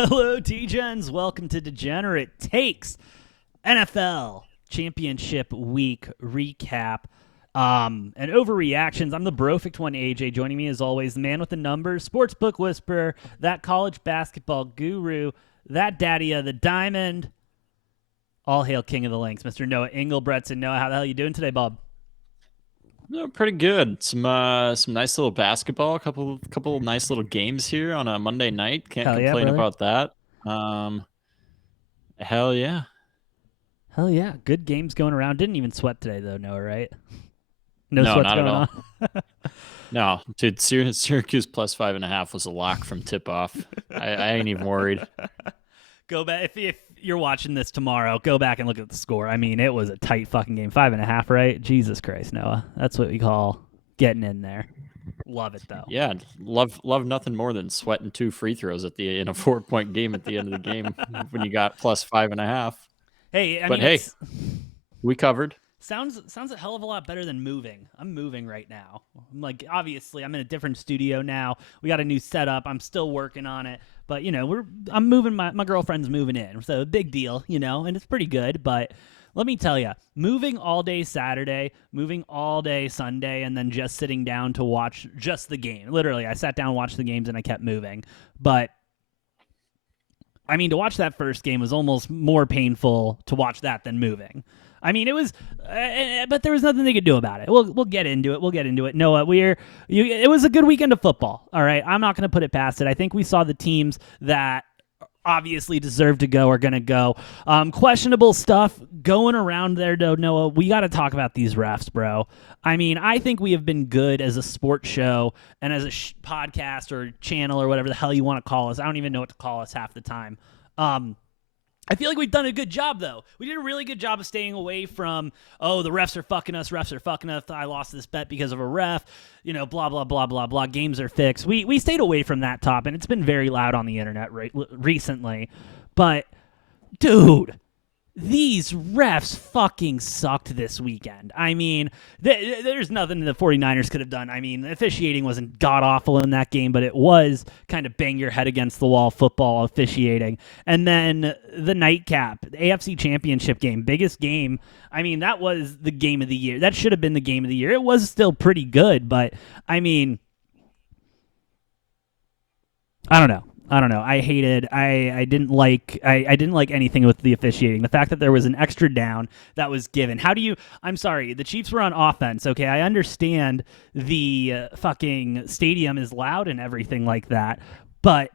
Hello, T-Gens. Welcome to Degenerate Takes NFL Championship Week recap and overreactions. I'm the Brofect1 AJ. Joining me as always, the man with the numbers, sportsbook whisperer, that college basketball guru, that daddy of the diamond. All hail King of the Links, Mr. Noah Engelbretson. Noah, how the hell you doing today, Bob? No, pretty good. Some nice little basketball. A couple nice little games here on a Monday night. Can't Hell yeah, complain brother. about that. Hell yeah. Hell yeah. Good games going around. Didn't even sweat today, though, Noah, right? No No, sweats not at going all. on. No, dude, Syracuse plus 5.5 was a lock from tip off. I ain't even worried. Go back if you're watching this tomorrow. Go back and look at the score. I mean, it was a tight fucking game, 5.5, right? Jesus Christ, Noah. That's what we call getting in there. Love it though. Yeah, love nothing more than sweating 2 free throws in a 4-point game at the end of the game when you got plus 5.5. Hey, I But mean, hey, it's we covered. sounds a hell of a lot better than moving. I'm moving right now. Like, obviously, I'm in a different studio now. We got a new setup. I'm still working on it, but I'm moving. My girlfriend's moving in, so big deal, and it's pretty good. But let me tell you, moving all day Saturday, moving all day Sunday, and then just sitting down to watch just the game. Literally, I sat down, watched the games, and I kept moving. But I mean, to watch that first game was almost more painful to watch that than moving. I mean, it was, but there was nothing they could do about it. We'll get into it. We'll get into it. Noah, it was a good weekend of football. All right, I'm not going to put it past it. I think we saw the teams that obviously deserve to go are going to go. Questionable stuff going around there, though, Noah. We got to talk about these refs, bro. I mean, I think we have been good as a sports show and as a podcast or channel or whatever the hell you want to call us. I don't even know what to call us half the time. I feel like we've done a good job, though. We did a really good job of staying away from, the refs are fucking us, I lost this bet because of a ref, blah, blah, blah, blah, blah, games are fixed. We stayed away from that top, and it's been very loud on the internet recently. But, dude, these refs fucking sucked this weekend. I mean, there's nothing the 49ers could have done. I mean, officiating wasn't god-awful in that game, but it was kind of bang your head against the wall football officiating. And then the nightcap, the AFC Championship game, biggest game. I mean, that was the game of the year. That should have been the game of the year. It was still pretty good, but, I mean, I don't know. I didn't like anything with the officiating. The fact that there was an extra down that was given. I'm sorry, the Chiefs were on offense, okay? I understand the fucking stadium is loud and everything like that, but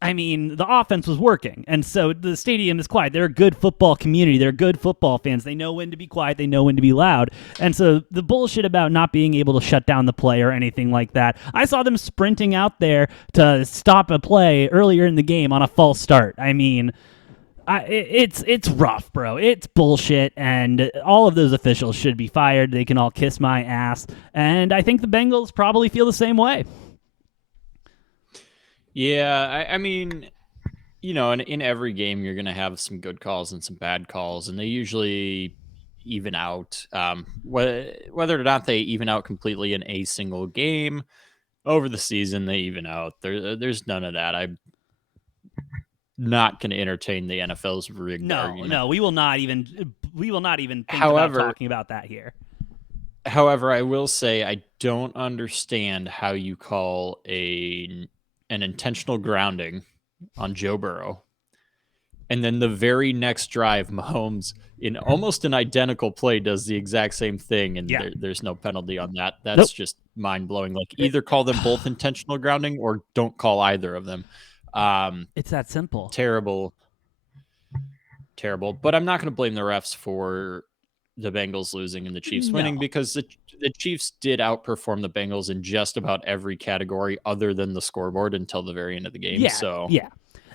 I mean, the offense was working, and so the stadium is quiet. They're a good football community. They're good football fans. They know when to be quiet. They know when to be loud. And so the bullshit about not being able to shut down the play or anything like that, I saw them sprinting out there to stop a play earlier in the game on a false start. I mean, it's rough, bro. It's bullshit, and all of those officials should be fired. They can all kiss my ass, and I think the Bengals probably feel the same way. Yeah, I mean, in every game, you're going to have some good calls and some bad calls, and they usually even out. Whether or not they even out completely in a single game over the season, they even out. There's none of that. I'm not going to entertain the NFL's rigged argument. No, we will not even think about However, talking about that here. however, I will say I don't understand how you call an intentional grounding on Joe Burrow. And then the very next drive, Mahomes, in almost an identical play, does the exact same thing, and there's no penalty on that. That's just mind-blowing. Like, either call them both intentional grounding or don't call either of them. It's that simple. Terrible. But I'm not going to blame the refs for the Bengals losing and the Chiefs winning, because the Chiefs did outperform the Bengals in just about every category other than the scoreboard until the very end of the game. Yeah.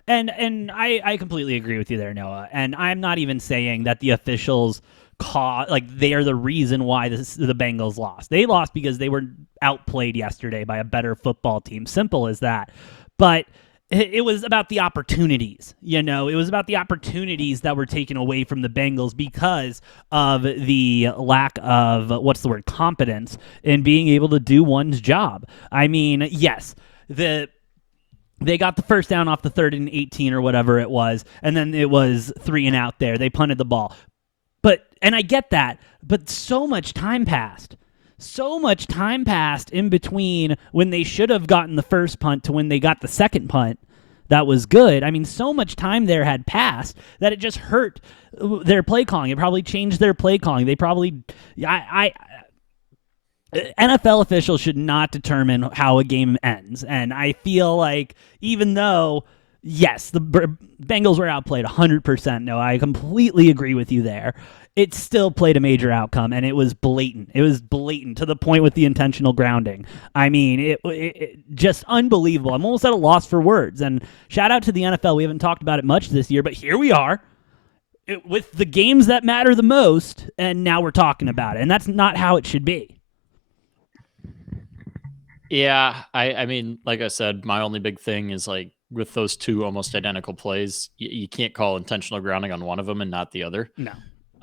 And I completely agree with you there, Noah. And I'm not even saying that the officials they are the reason why the Bengals lost. They lost because they were outplayed yesterday by a better football team. Simple as that. But it was about the opportunities, It was about the opportunities that were taken away from the Bengals because of the lack of, competence in being able to do one's job. I mean, yes, the They got the first down off the 3rd and 18 or whatever it was, and then it was 3 and out there. They punted the ball. And I get that, but so much time passed. So much time passed in between when they should have gotten the first punt to when they got the second punt. That was good. I mean, so much time there had passed that it just hurt their play calling. It probably changed their play calling. They probably, NFL officials should not determine how a game ends. And I feel like even though, yes, the Bengals were outplayed 100%. No, I completely agree with you there. It still played a major outcome, and it was blatant. It was blatant to the point with the intentional grounding. I mean, it just unbelievable. I'm almost at a loss for words. And shout out to the NFL. We haven't talked about it much this year, but here we are with the games that matter the most, and now we're talking about it. And that's not how it should be. Yeah, I mean, like I said, my only big thing is like with those two almost identical plays, you can't call intentional grounding on one of them and not the other. No.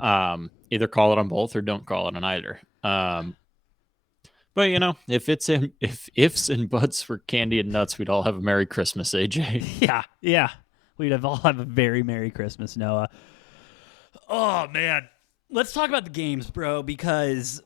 Either call it on both or don't call it on either. But you know, if ifs and buts were candy and nuts, we'd all have a Merry Christmas, AJ. Yeah. We'd all have a very Merry Christmas, Noah. Oh man, let's talk about the games, bro, because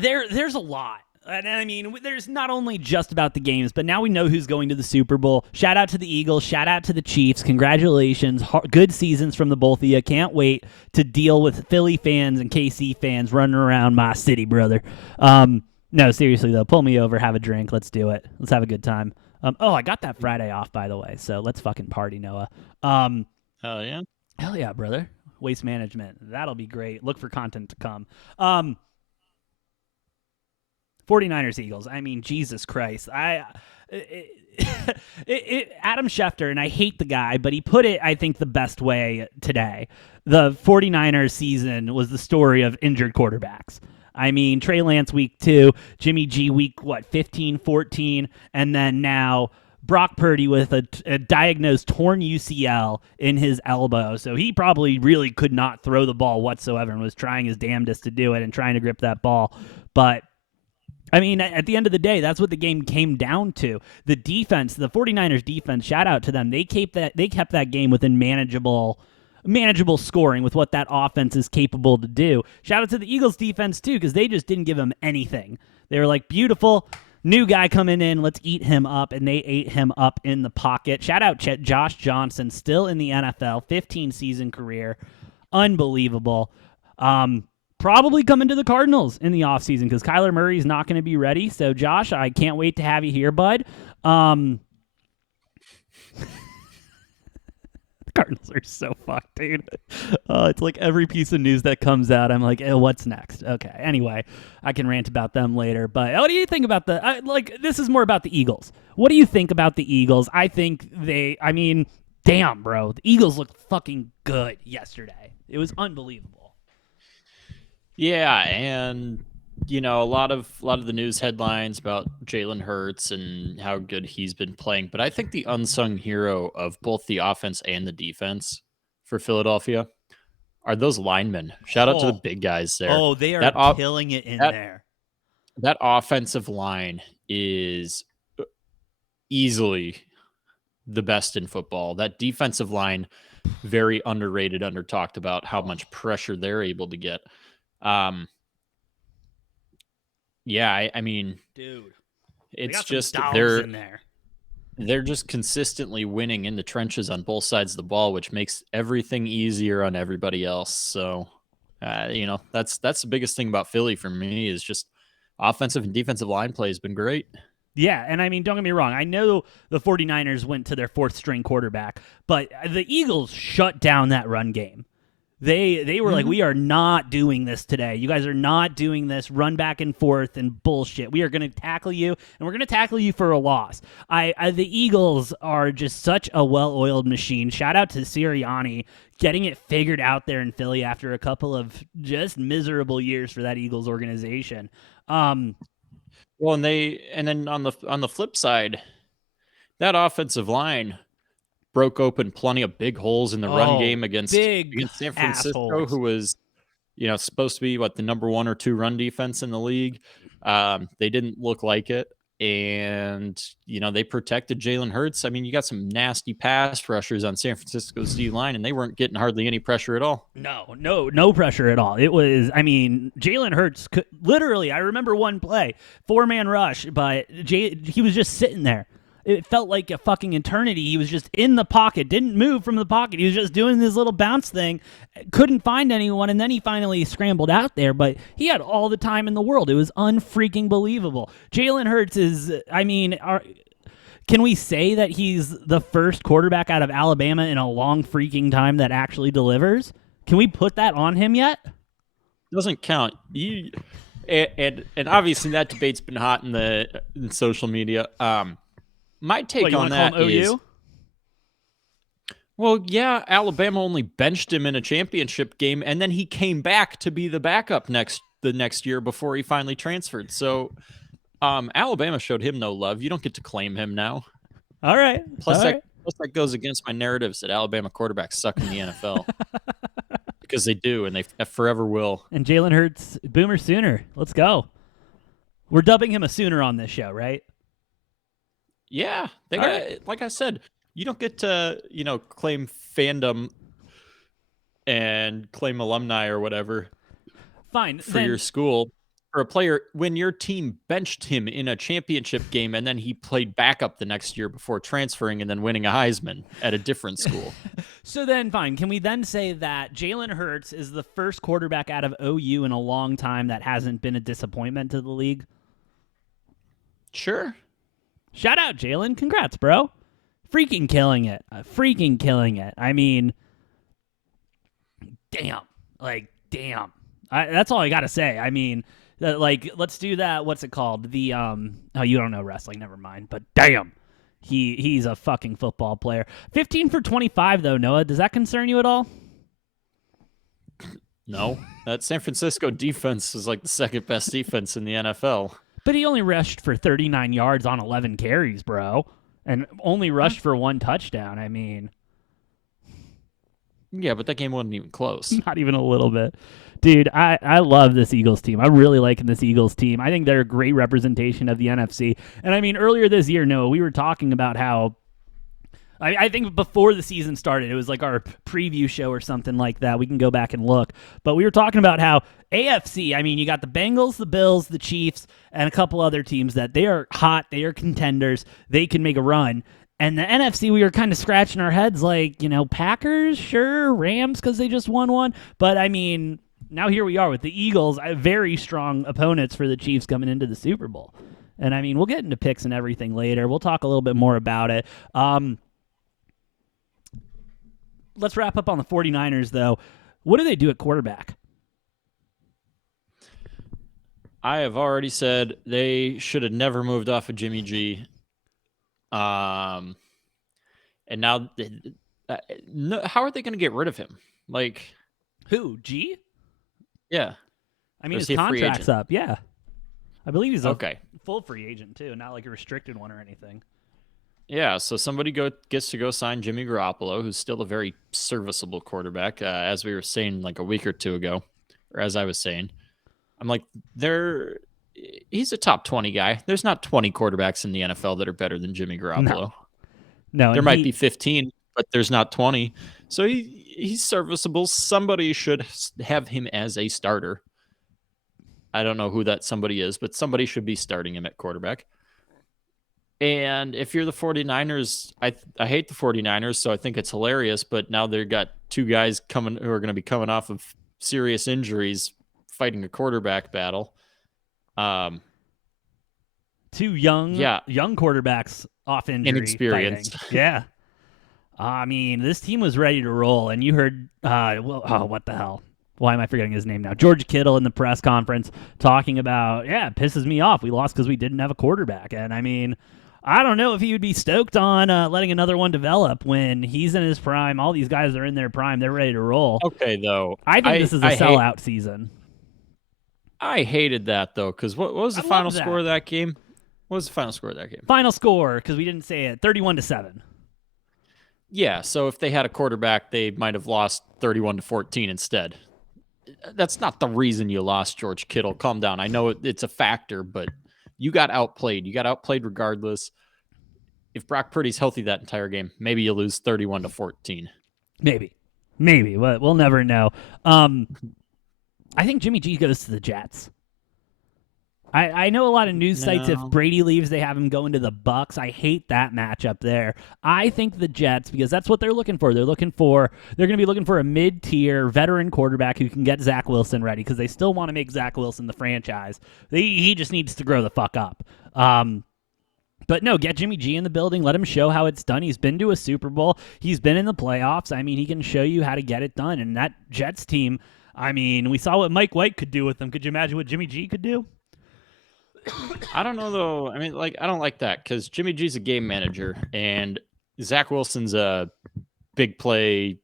there's a lot. And I mean, there's not only just about the games, but now we know who's going to the Super Bowl. Shout out to the Eagles. Shout out to the Chiefs. Congratulations. Good seasons from the both of you. Can't wait to deal with Philly fans and KC fans running around my city, brother. No, seriously, though. Pull me over. Have a drink. Let's do it. Let's have a good time. I got that Friday off, by the way, so let's fucking party, Noah. Hell yeah. Hell yeah, brother. Waste management. That'll be great. Look for content to come. 49ers Eagles. I mean, Jesus Christ. Adam Schefter, and I hate the guy, but he put it, I think, the best way today. The 49ers season was the story of injured quarterbacks. I mean, Trey Lance week 2, Jimmy G week, 15, 14, and then now Brock Purdy with a diagnosed torn UCL in his elbow. So he probably really could not throw the ball whatsoever and was trying his damnedest to do it and trying to grip that ball. But I mean, at the end of the day, that's what the game came down to. The defense, the 49ers defense, shout out to them. They kept that game within manageable scoring with what that offense is capable to do. Shout out to the Eagles defense too, because they just didn't give them anything. They were like, beautiful, new guy coming in, let's eat him up, and they ate him up in the pocket. Shout out Josh Johnson, still in the NFL, 15-season career. Unbelievable. Probably coming to the Cardinals in the offseason because Kyler Murray's not going to be ready. So, Josh, I can't wait to have you here, bud. The Cardinals are so fucked, dude. It's like every piece of news that comes out, I'm like, what's next? Okay, anyway, I can rant about them later. But what do you think about this is more about the Eagles. What do you think about the Eagles? I think damn, bro. The Eagles looked fucking good yesterday. It was unbelievable. Yeah, and you know, a lot of the news headlines about Jalen Hurts and how good he's been playing, but I think the unsung hero of both the offense and the defense for Philadelphia are those linemen. Shout out to the big guys there. Oh, they are killing it in there. That offensive line is easily the best in football. That defensive line, very underrated, under talked about how much pressure they're able to get. Yeah, I mean, dude, it's just they're just consistently winning in the trenches on both sides of the ball, which makes everything easier on everybody else. So, you know, that's the biggest thing about Philly for me is just offensive and defensive line play has been great. Yeah, and I mean, don't get me wrong. I know the 49ers went to their 4th-string quarterback, but the Eagles shut down that run game. They were like, we are not doing this today. You guys are not doing this run back and forth and bullshit. We are going to tackle you, and we're going to tackle you for a loss. The Eagles are just such a well-oiled machine. Shout out to Sirianni getting it figured out there in Philly after a couple of just miserable years for that Eagles organization. Well, and then on the flip side, that offensive line broke open plenty of big holes in the run game against San Francisco, assholes. Who was, you know, supposed to be the number 1 or 2 run defense in the league. They didn't look like it. And, they protected Jalen Hurts. I mean, you got some nasty pass rushers on San Francisco's D line, and they weren't getting hardly any pressure at all. No pressure at all. It was, I mean, Jalen Hurts could, literally, I remember one play, 4-man rush, but he was just sitting there. It felt like a fucking eternity. He was just in the pocket, didn't move from the pocket. He was just doing this little bounce thing, couldn't find anyone, and then he finally scrambled out there, but he had all the time in the world. It was unfreaking believable. Jalen Hurts is, I mean, can we say that he's the first quarterback out of Alabama in a long freaking time that actually delivers? Can we put that on him yet? Doesn't count. And obviously that debate's been hot in social media. My take on that is, well, yeah, Alabama only benched him in a championship game, and then he came back to be the backup the next year before he finally transferred. So, Alabama showed him no love. You don't get to claim him now. All right. Plus, that goes against my narratives that Alabama quarterbacks suck in the NFL. Because they do, and they forever will. And Jalen Hurts, Boomer Sooner. Let's go. We're dubbing him a Sooner on this show, right? Yeah, like I said, you don't get to claim fandom and claim alumni or whatever. Fine for your school for a player when your team benched him in a championship game and then he played backup the next year before transferring and then winning a Heisman at a different school. So then, fine. Can we then say that Jalen Hurts is the first quarterback out of OU in a long time that hasn't been a disappointment to the league? Sure. Shout out, Jalen. Congrats, bro. Freaking killing it. I mean, damn. Damn. That's all I got to say. I mean, let's do that. What's it called? The, oh, you don't know wrestling. Never mind. But damn. He's a fucking football player. 15 for 25, though, Noah. Does that concern you at all? No. That San Francisco defense is like the second best defense in the NFL. But he only rushed for 39 yards on 11 carries, bro. And only rushed for 1 touchdown. I mean. Yeah, but that game wasn't even close. Not even a little bit. Dude, I love this Eagles team. I'm really liking this Eagles team. I think they're a great representation of the NFC. And I mean, earlier this year, Noah, we were talking about how I think before the season started, it was like our preview show or something like that. We can go back and look. But we were talking about how AFC, I mean, you got the Bengals, the Bills, the Chiefs, and a couple other teams that they are hot. They are contenders. They can make a run. And the NFC, we were kind of scratching our heads like, Packers, sure, Rams because they just won one. But, I mean, now here we are with the Eagles, very strong opponents for the Chiefs coming into the Super Bowl. And, I mean, we'll get into picks and everything later. We'll talk a little bit more about it. Let's wrap up on the 49ers, though. What do they do at quarterback? I have already said they should have never moved off of Jimmy G. And now, how are they going to get rid of him? Like, who? G? Yeah. I mean, his contract's up. Yeah. I believe he's a full free agent, too, not like a restricted one or anything. Yeah, so somebody gets to go sign Jimmy Garoppolo, who's still a very serviceable quarterback, as we were saying like a week or two ago, or as I was saying. I'm like, he's a top 20 guy. There's not 20 quarterbacks in the NFL that are better than Jimmy Garoppolo. No, there might be 15, but there's not 20. So he's serviceable. Somebody should have him as a starter. I don't know who that somebody is, but somebody should be starting him at quarterback. And if you're the 49ers, I hate the 49ers, so I think it's hilarious, but now they've got 2 guys who are going to be coming off of serious injuries fighting a quarterback battle. 2 young quarterbacks off injury. Inexperienced. Fighting. Yeah. I mean, this team was ready to roll, and you heard, what the hell? Why am I forgetting his name now? George Kittle in the press conference talking about, it pisses me off. We lost because we didn't have a quarterback. And, I mean, I don't know if he would be stoked on letting another one develop when he's in his prime. All these guys are in their prime. They're ready to roll. Okay, though. I think this is a sellout season. I hated that, though, because what was the final score of that game? What was the final score of that game? Final score, because we didn't say it, 31-7. Yeah, so if they had a quarterback, they might have lost 31-14 instead. That's not the reason you lost George Kittle. Calm down. I know it's a factor, but You got outplayed. You got outplayed regardless. If Brock Purdy's healthy that entire game, maybe you lose 31-14. Maybe, but we'll never know. I think Jimmy G goes to the Jets. I know a lot of news sites, if No. Brady leaves, they have him going to the Bucks. I hate that matchup there. I think the Jets, because that's what they're looking for. They're going to be looking for a mid-tier veteran quarterback who can get Zach Wilson ready, because they still want to make Zach Wilson the franchise. He just needs to grow the fuck up. But no, get Jimmy G in the building. Let him show how it's done. He's been to a Super Bowl. He's been in the playoffs. I mean, he can show you how to get it done. And that Jets team, I mean, we saw what Mike White could do with them. Could you imagine what Jimmy G could do? I don't know, though. I mean, I don't like that because Jimmy G's a game manager and Zach Wilson's a big play,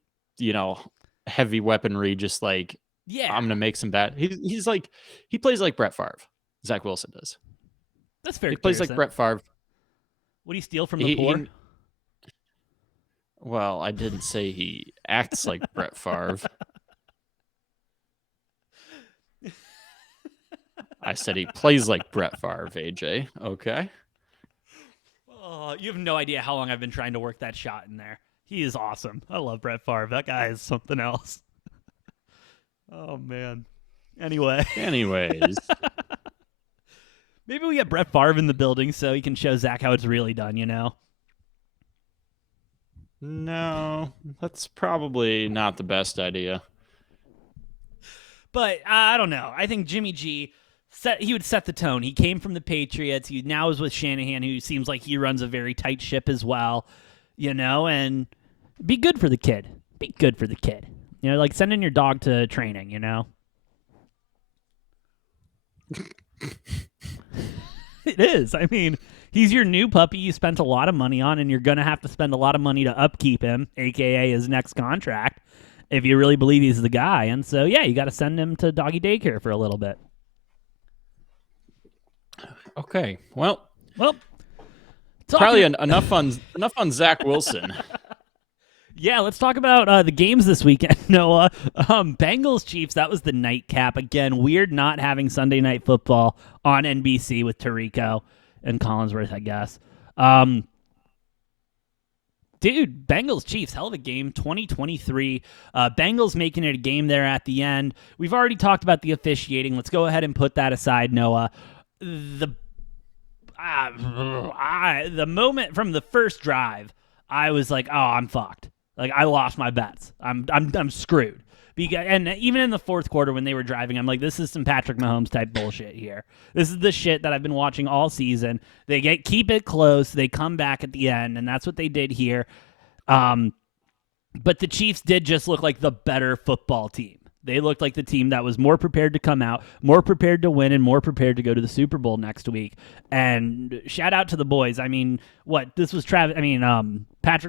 heavy weaponry, just like, Yeah. I'm going to make some bad. He's like, he plays like Brett Favre. Zach Wilson does. That's fair. He plays like Brett Favre. Would he steal from the poor? Well, I didn't say he acts like Brett Favre. I said he plays like Brett Favre, AJ. Okay. Oh, you have no idea how long I've been trying to work that shot in there. He is awesome. I love Brett Favre. That guy is something else. Oh, man. Anyways. Maybe we get Brett Favre in the building so he can show Zach how it's really done, No, that's probably not the best idea. But I don't know. I think Jimmy G, he would set the tone. He came from the Patriots. He now is with Shanahan, who seems like he runs a very tight ship as well, and be good for the kid. Be good for the kid. Like sending your dog to training, It is. I mean, he's your new puppy you spent a lot of money on, and you're going to have to spend a lot of money to upkeep him, a.k.a. his next contract, if you really believe he's the guy. And so, yeah, you got to send him to doggy daycare for a little bit. Okay. Well, probably enough on Zach Wilson. Yeah, let's talk about the games this weekend, Noah. Bengals Chiefs, that was the nightcap. Again, weird not having Sunday Night Football on NBC with Tirico and Collinsworth, I guess. Dude, Bengals Chiefs, hell of a game, 2023. Bengals making it a game there at the end. We've already talked about the officiating. Let's go ahead and put that aside, Noah. The moment from the first drive, I was like, oh, I'm fucked. Like, I lost my bets. I'm screwed. And even in the fourth quarter when they were driving, I'm like, this is some Patrick Mahomes type bullshit here. This is the shit that I've been watching all season. They keep it close. They come back at the end, and that's what they did here. But the Chiefs did just look like the better football team. They looked like the team that was more prepared to come out, more prepared to win, and more prepared to go to the Super Bowl next week. And shout out to the boys. I mean, this was Patrick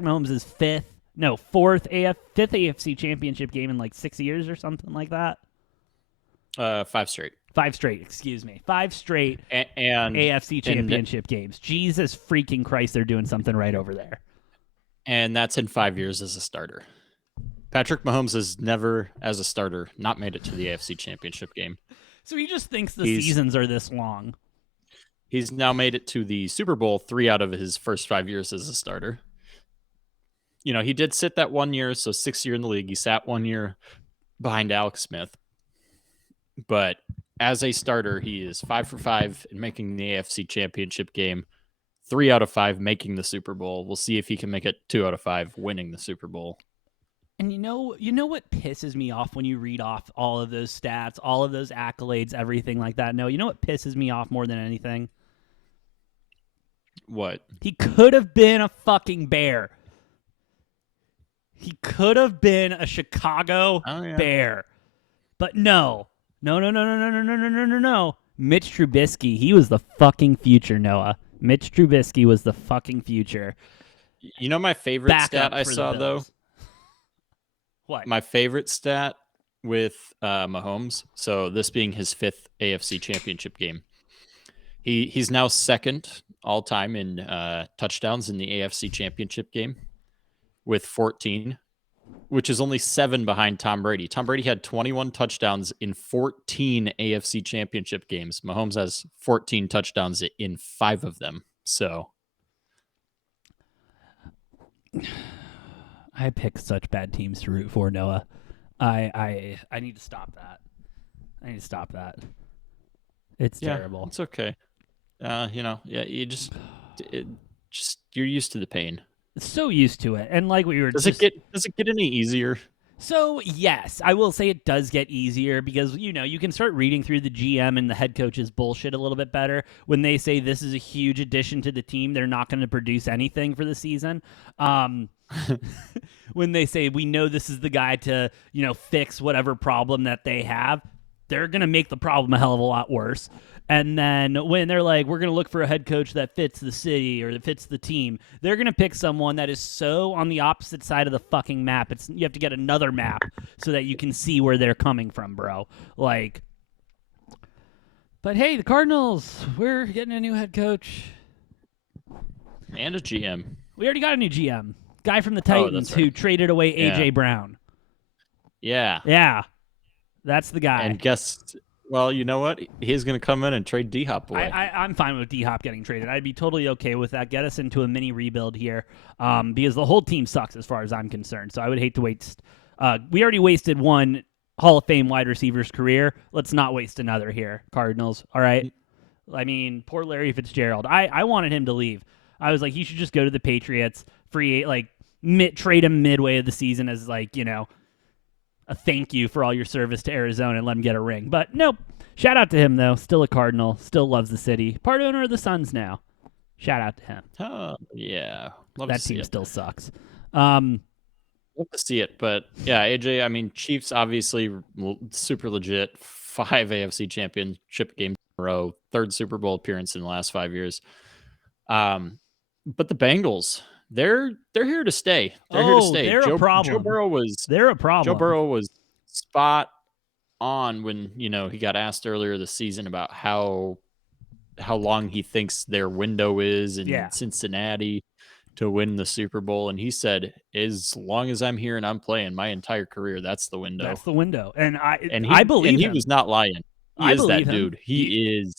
Mahomes' fifth AFC championship game in like 6 years or something like that. 5 straight. 5 straight, excuse me. 5 straight and AFC championship games. Jesus freaking Christ, they're doing something right over there. And that's in 5 years as a starter. Patrick Mahomes has never, as a starter, not made it to the AFC championship game. So he just thinks the seasons are this long. He's now made it to the Super Bowl 3 out of his first 5 years as a starter. He did sit that 1 year, so 6th year in the league. He sat 1 year behind Alex Smith. But as a starter, he is 5 for 5 in making the AFC championship game, 3 out of 5 making the Super Bowl. We'll see if he can make it 2 out of 5 winning the Super Bowl. And you know what pisses me off when you read off all of those stats, all of those accolades, everything like that? No, you know what pisses me off more than anything? What? He could have been a fucking Bear. He could have been a Chicago Bear. But no. No. Mitch Trubisky, he was the fucking future, Noah. Mitch Trubisky was the fucking future. You know my favorite stat I saw, though? What? My favorite stat with Mahomes, so this being his 5th AFC championship game, he's now 2nd all-time in touchdowns in the AFC championship game with 14, which is only 7 behind Tom Brady. Tom Brady had 21 touchdowns in 14 AFC championship games. Mahomes has 14 touchdowns in 5 of them. So I pick such bad teams to root for, Noah. I need to stop that. I need to stop that. It's terrible. It's okay. You you're used to the pain. So used to it, and like we were. Does it get any easier? So yes, I will say it does get easier because you can start reading through the GM and the head coach's bullshit a little bit better when they say this is a huge addition to the team. They're not going to produce anything for the season. When they say we know this is the guy to fix whatever problem that they have, they're going to make the problem a hell of a lot worse. And then when they're like, we're going to look for a head coach that fits the city or that fits the team, they're going to pick someone that is so on the opposite side of the fucking map. You have to get another map so that you can see where they're coming from, bro. But hey, the Cardinals, we're getting a new head coach. And a GM. We already got a new GM. Guy from the Titans who traded away A.J. Brown. Yeah. Yeah. That's the guy. And well, you know what? He's going to come in and trade D-Hop away. I'm fine with D-Hop getting traded. I'd be totally okay with that. Get us into a mini rebuild here because the whole team sucks as far as I'm concerned. So I would hate to waste. We already wasted one Hall of Fame wide receiver's career. Let's not waste another here, Cardinals. All right? I mean, poor Larry Fitzgerald. I wanted him to leave. I was like, he should just go to the Patriots, trade him midway of the season as a thank you for all your service to Arizona and let him get a ring. But nope. Shout out to him, though. Still a Cardinal. Still loves the city. Part owner of the Suns now. Shout out to him. Oh, yeah. Love that to see team it. still sucks. Love to see it. But, yeah, AJ, I mean, Chiefs obviously super legit. 5 AFC championship games in a row. 3rd Super Bowl appearance in the last 5 years. But the Bengals... They're here to stay. They're here to stay. They're a problem. They're a problem. Joe Burrow was spot on when he got asked earlier this season about how long he thinks their window is in Cincinnati to win the Super Bowl, and he said, "As long as I'm here and I'm playing, my entire career, that's the window." That's the window, and I believe he him. was not lying. He is that dude. He is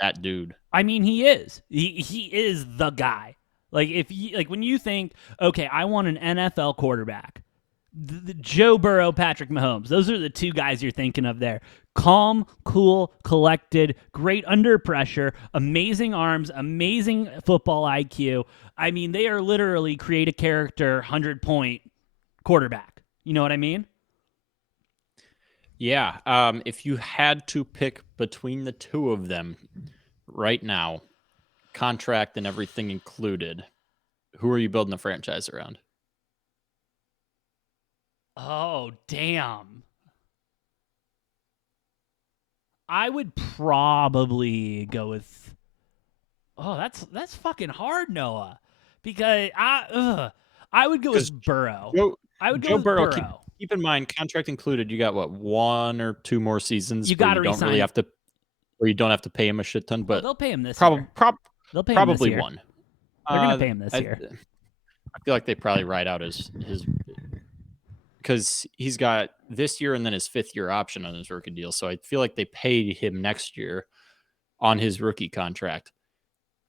that dude. I mean, he is. He is the guy. When you think, okay, I want an NFL quarterback, the Joe Burrow, Patrick Mahomes, those are the two guys you're thinking of there. Calm, cool, collected, great under pressure, amazing arms, amazing football IQ. I mean, they are literally create a character 100-point quarterback. You know what I mean? Yeah. If you had to pick between the two of them right now, contract and everything included, who are you building the franchise around? Oh, damn. I would probably go with... Oh, that's fucking hard, Noah. Because I would go with Burrow. I would go with Burrow. Keep in mind, contract included, you got, 1 or 2 more seasons you gotta don't really have to, or you don't have to pay him a shit ton, but they'll pay him this year. They'll pay him this year. One. They're going to pay him this year. I feel like they probably ride out his because he's got this year and then his 5th year option on his rookie deal. So I feel like they pay him next year on his rookie contract,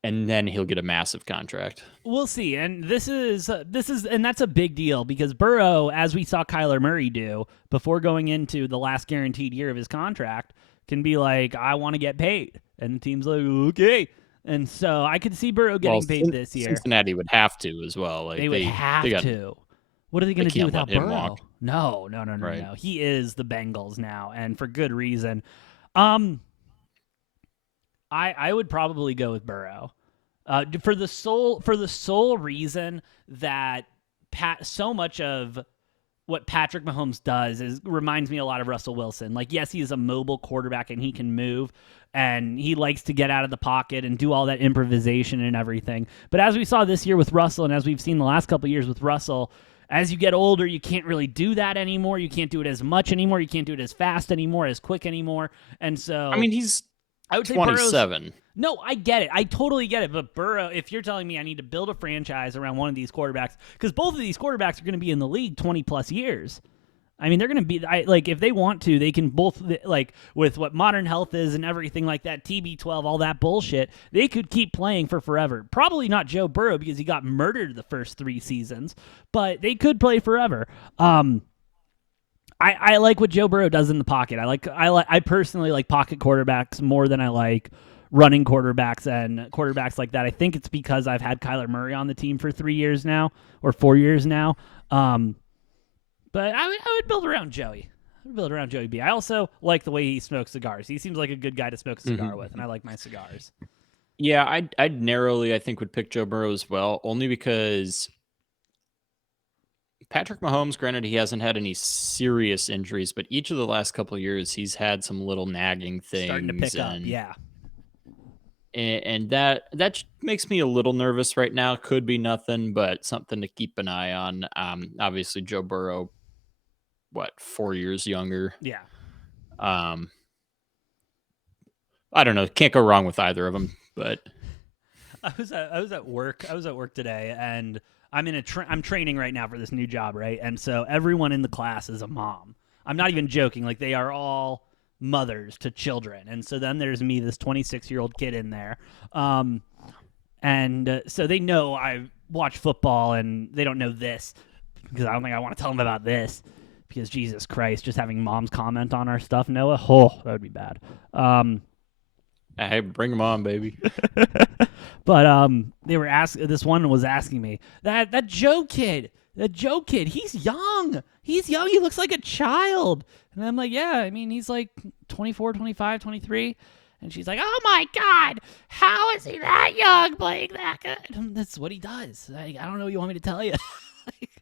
and then he'll get a massive contract. We'll see. And this is and that's a big deal because Burrow, as we saw Kyler Murray do before going into the last guaranteed year of his contract, can be like, I want to get paid. And the team's like, okay. And so I could see Burrow getting paid this year. Cincinnati would have to as well. They would have to. What are they going to do without Burrow? No. He is the Bengals now, and for good reason. I would probably go with Burrow, for the sole reason that so much of what Patrick Mahomes does reminds me a lot of Russell Wilson. Like, yes, he is a mobile quarterback and he can move and he likes to get out of the pocket and do all that improvisation and everything. But as we saw this year with Russell, and as we've seen the last couple of years with Russell, as you get older, you can't really do that anymore. You can't do it as much anymore. You can't do it as fast anymore, as quick anymore. And so, I mean, he's I would say Burrow's 27. No, I get it. I totally get it. But Burrow, if you're telling me I need to build a franchise around one of these quarterbacks, because both of these quarterbacks are going to be in the league 20 plus years. I mean, they're going to be like if they want to, they can both like with what modern health is and everything like that, TB12, all that bullshit. They could keep playing for forever. Probably not Joe Burrow because he got murdered the first 3 seasons, but they could play forever. I like what Joe Burrow does in the pocket. I personally like pocket quarterbacks more than I like running quarterbacks and quarterbacks like that. I think it's because I've had Kyler Murray on the team for 3 years now or 4 years now. But I would build around Joey. I would build around Joey B. I also like the way he smokes cigars. He seems like a good guy to smoke a cigar with, and I like my cigars. Yeah, I'd narrowly, I think, would pick Joe Burrow as well, only because Patrick Mahomes, granted, he hasn't had any serious injuries, but each of the last couple of years, he's had some little nagging things. Starting to pick up, yeah. And that makes me a little nervous right now. Could be nothing, but something to keep an eye on. Obviously, Joe Burrow, 4 years younger? Yeah. I don't know. Can't go wrong with either of them. But I was at work. I was at work today, and I'm I'm training right now for this new job, right? And so everyone in the class is a mom. I'm not even joking. Like they are all mothers to children, and so then there's me, this 26-year-old kid in there, and so they know I watch football, and they don't know this because I don't think I want to tell them about this because Jesus Christ, just having moms comment on our stuff, Noah, that would be bad. Hey, bring them on, baby. But they were this one was asking me that Joe kid, he's young. He looks like a child. And I'm like, yeah, I mean, he's like 24, 25, 23. And she's like, oh my God, how is he that young playing that good? That's what he does. I don't know what you want me to tell you.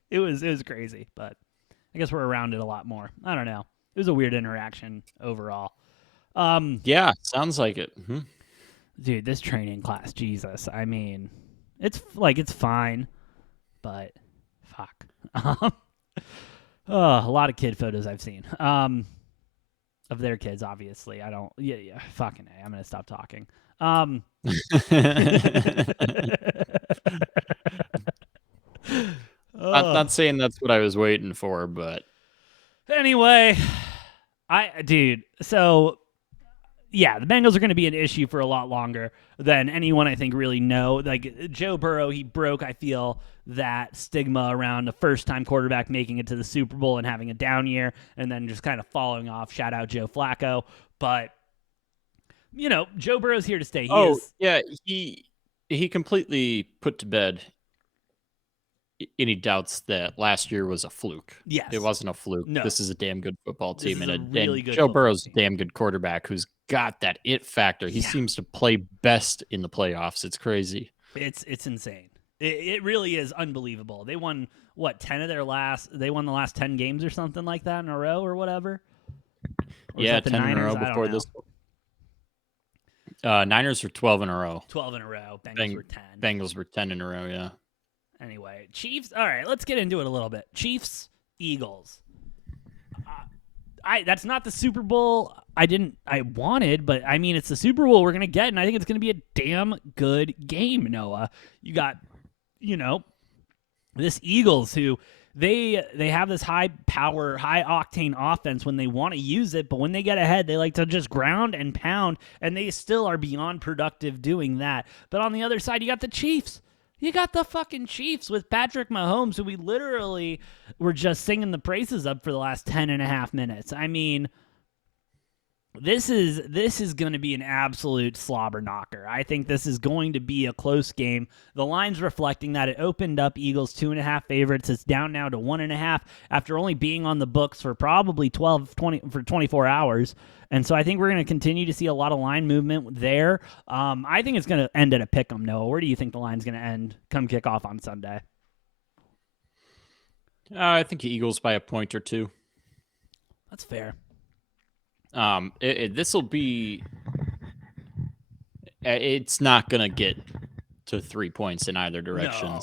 It was crazy, but I guess we're around it a lot more. I don't know. It was a weird interaction overall. Yeah, sounds like it. Mm-hmm. Dude, this training class, Jesus. I mean, it's fine, but fuck. A lot of kid photos I've seen. Of their kids, obviously. I don't. Yeah. Fucking A. I'm gonna stop talking. I'm not saying that's what I was waiting for, but anyway, so yeah, the Bengals are going to be an issue for a lot longer than anyone I think really know. Like Joe Burrow, he broke, I feel, that stigma around a first-time quarterback making it to the Super Bowl and having a down year and then just kind of falling off. Shout out Joe Flacco. But, you know, Joe Burrow's here to stay. He completely put to bed any doubts that last year was a fluke. Yes. It wasn't a fluke. No. This is a damn good football team. And Joe Burrow's a damn good quarterback who's got that it factor. He seems to play best in the playoffs. It's crazy. It's insane. It really is unbelievable. They won, 10 of their last... They won the last 10 games or something like that in a row or whatever? Or 10 in a row before this. Niners were 12 in a row. 12 in a row. Bengals were 10. Bengals were 10 in a row, yeah. Anyway, Chiefs. All right, let's get into it a little bit. Chiefs, Eagles. That's not the Super Bowl I wanted, but I mean, it's the Super Bowl we're going to get, and I think it's going to be a damn good game, Noah. You got, this Eagles who they have this high power, high octane offense when they want to use it, but when they get ahead, they like to just ground and pound, and they still are beyond productive doing that. But on the other side, you got the Chiefs. You got the fucking Chiefs with Patrick Mahomes, who we literally were just singing the praises of for the last 10 and a half minutes. I mean, this is going to be an absolute slobber knocker. I think this is going to be a close game. The line's reflecting that. It opened up Eagles 2.5 favorites. It's down now to 1.5 after only being on the books for probably 24 hours. And so I think we're going to continue to see a lot of line movement there. I think it's going to end at a pick 'em, Noah. Where do you think the line's going to end come kickoff on Sunday? I think the Eagles by a point or two. That's fair. This will be. It's not gonna get to 3 points in either direction. No.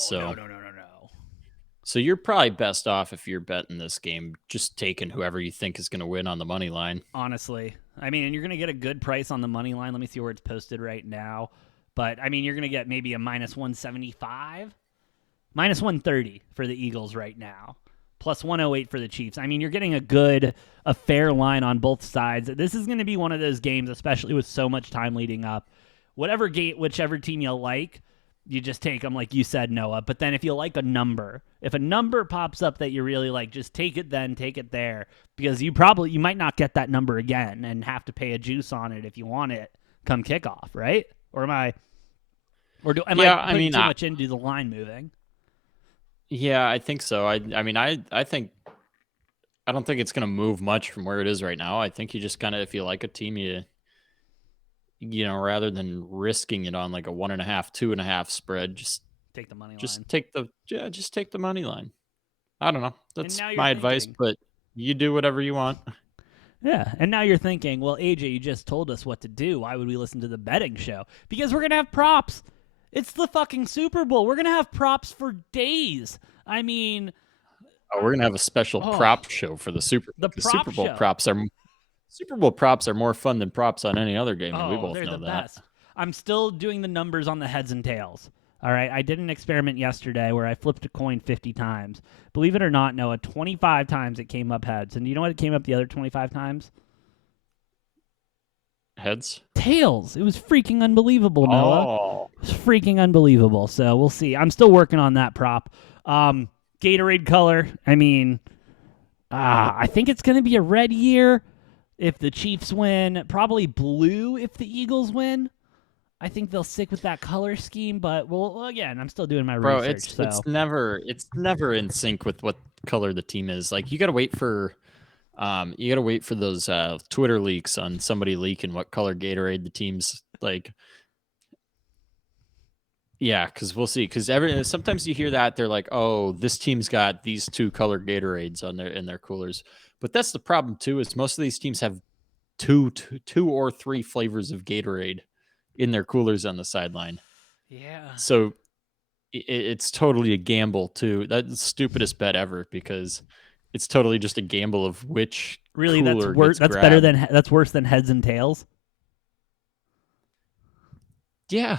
So you're probably best off if you're betting this game, just taking whoever you think is gonna win on the money line. Honestly, I mean, and you're going to get a good price on the money line. Let me see where it's posted right now. But, I mean, you're going to get maybe a minus 175, minus 130 for the Eagles right now, plus 108 for the Chiefs. I mean, you're getting a fair line on both sides. This is going to be one of those games, especially with so much time leading up. Whichever team you like, you just take them like you said, Noah. But then if you like if a number pops up that you really like, just take it then, take it there. Because you might not get that number again and have to pay a juice on it if you want it come kickoff, right? Or am I putting too much into the line moving? Yeah, I think so. I mean, I think I don't think it's going to move much from where it is right now. I think you just kind of, if you like a team, rather than risking it on like a 1.5, 2.5 spread, just take the money line. Just take the money line. I don't know. That's my advice, but you do whatever you want. Yeah, and now you're thinking, well, AJ, you just told us what to do. Why would we listen to the betting show? Because we're going to have props. It's the fucking Super Bowl. We're going to have props for days. I mean... we're going to have a special prop show for the Super Bowl. Super Bowl props are more fun than props on any other game, and we both know that. They're the best. I'm still doing the numbers on the heads and tails. All right, I did an experiment yesterday where I flipped a coin 50 times. Believe it or not, Noah, 25 times it came up heads. And you know what it came up the other 25 times? Heads? Tails. It was freaking unbelievable, Noah. It was freaking unbelievable. So we'll see. I'm still working on that prop. Gatorade color, I mean, I think it's going to be a red year if the Chiefs win. Probably blue if the Eagles win. I think they'll stick with that color scheme, but again, I'm still doing my research. It's never in sync with what color the team is. Like you got to wait for those Twitter leaks on somebody leaking what color Gatorade the team's like. Yeah, because we'll see. Because sometimes you hear that they're like, "Oh, this team's got these 2 color Gatorades in their coolers," but that's the problem too. Is most of these teams have two or 3 flavors of Gatorade in their coolers on the sideline. Yeah. So it's totally a gamble too. That's the stupidest bet ever because it's totally just a gamble of which cooler gets grabbed. That's worse than heads and tails. Yeah.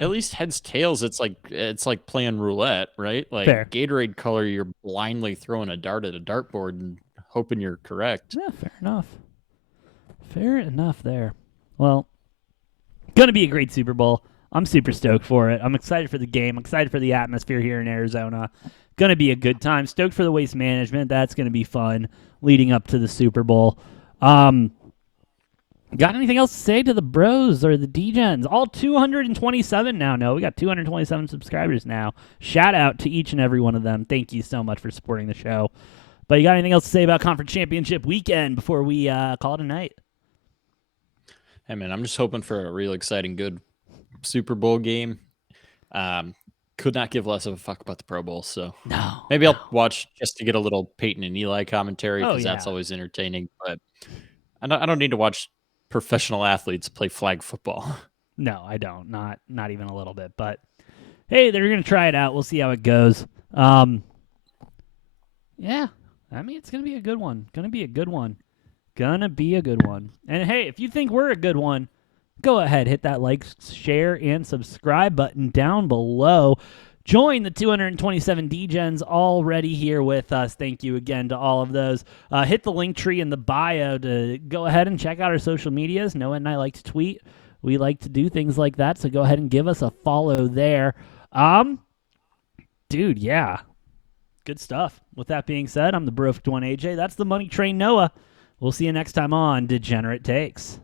At least heads tails, it's like playing roulette, right? Like fair. Gatorade color, you're blindly throwing a dart at a dartboard and hoping you're correct. Yeah, fair enough. Fair enough there. Well, gonna be a great Super Bowl. I'm super stoked for it. I'm excited for the game. I'm excited for the atmosphere here in Arizona. Gonna be a good time. Stoked for the waste management. That's gonna be fun leading up to the Super Bowl. Got anything else to say to the bros or the D-Gens? All 227 now. No, we got 227 subscribers now. Shout out to each and every one of them. Thank you so much for supporting the show. But you got anything else to say about Conference Championship weekend before we call it a night? Hey, man, I'm just hoping for a real exciting, good Super Bowl game. Could not give less of a fuck about the Pro Bowl, so maybe I'll watch just to get a little Peyton and Eli commentary because that's always entertaining. But I don't need to watch professional athletes play flag football. No, I don't. Not even a little bit. But hey, they're gonna try it out. We'll see how it goes. Yeah, I mean it's gonna be a good one. Gonna be a good one. And hey, if you think we're a good one, go ahead, hit that like, share, and subscribe button down below. Join the 227 D-Gens already here with us. Thank you again to all of those. Hit the link tree in the bio to go ahead and check out our social medias. Noah and I like to tweet. We like to do things like that, so go ahead and give us a follow there. Dude, yeah. Good stuff. With that being said, I'm the Brofect1 AJ. That's the Money Train Noah. We'll see you next time on Degenerate Takes.